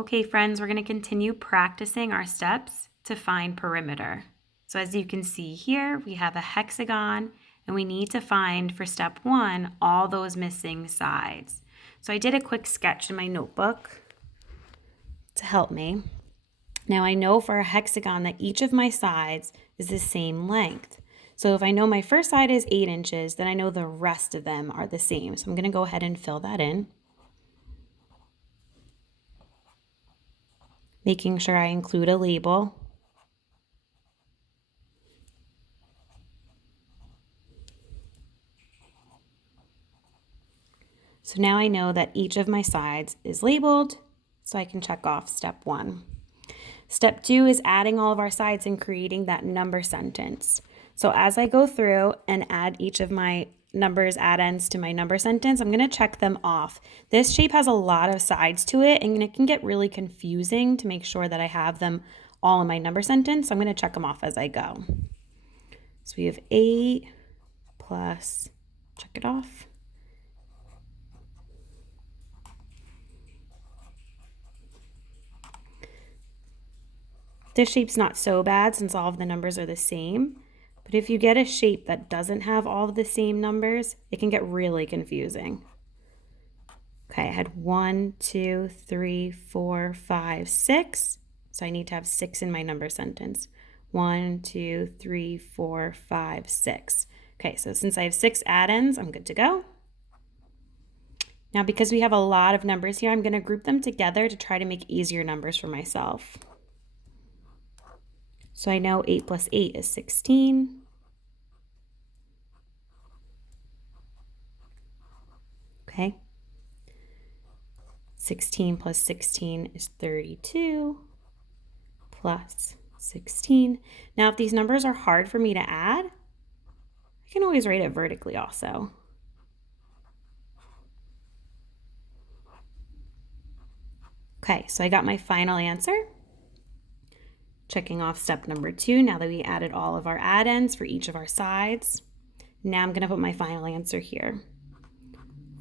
Okay, friends, we're going to continue practicing our steps to find perimeter. So as you can see here, we have a hexagon, and we need to find, for step 1, all those missing sides. So I did a quick sketch in my notebook to help me. Now I know for a hexagon that each of my sides is the same length. So if I know my first side is 8 inches, then I know the rest of them are the same. So I'm going to go ahead and fill that in, making sure I include a label. So now I know that each of my sides is labeled, so I can check off step 1. Step 2 is adding all of our sides and creating that number sentence. So as I go through and add each of my numbers add-ins to my number sentence, I'm going to check them off. This shape has a lot of sides to it, and it can get really confusing to make sure that I have them all in my number sentence. So I'm going to check them off as I go. So we have 8 plus, check it off. This shape's not so bad since all of the numbers are the same, but if you get a shape that doesn't have all of the same numbers, it can get really confusing. Okay, I had 1, 2, 3, 4, 5, 6, so I need to have 6 in my number sentence. 1, 2, 3, 4, 5, 6. Okay, so since I have 6 add-ins, I'm good to go. Now, because we have a lot of numbers here, I'm going to group them together to try to make easier numbers for myself. So I know 8 plus 8 is 16. Okay. 16 plus 16 is 32 plus 16. Now, if these numbers are hard for me to add, I can always write it vertically also. Okay, so I got my final answer. Checking off step number 2 now that we added all of our add-ins for each of our sides. Now I'm going to put my final answer here.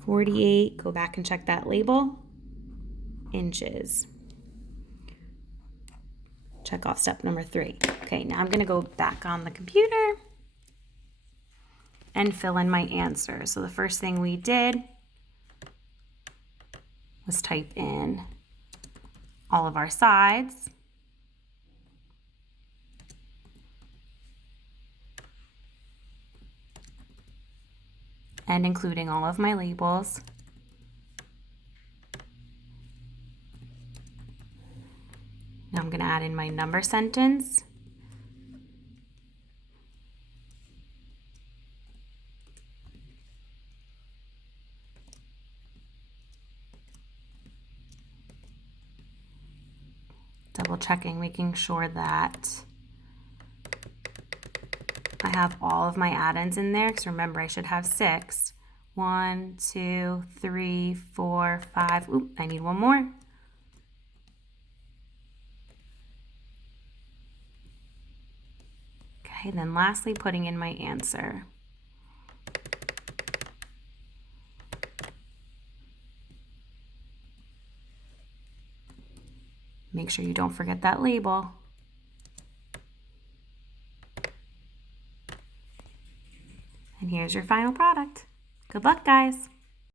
48, go back and check that label, inches. Check off step number 3. Okay, now I'm going to go back on the computer and fill in my answer. So the first thing we did was type in all of our sides. And including all of my labels. Now I'm going to add in my number sentence. Double checking, making sure that I have all of my add-ins in there, because remember I should have 6. 1, 2, 3, 4, 5. Oop, I need one more. Okay, then lastly putting in my answer. Make sure you don't forget that label. And here's your final product. Good luck, guys.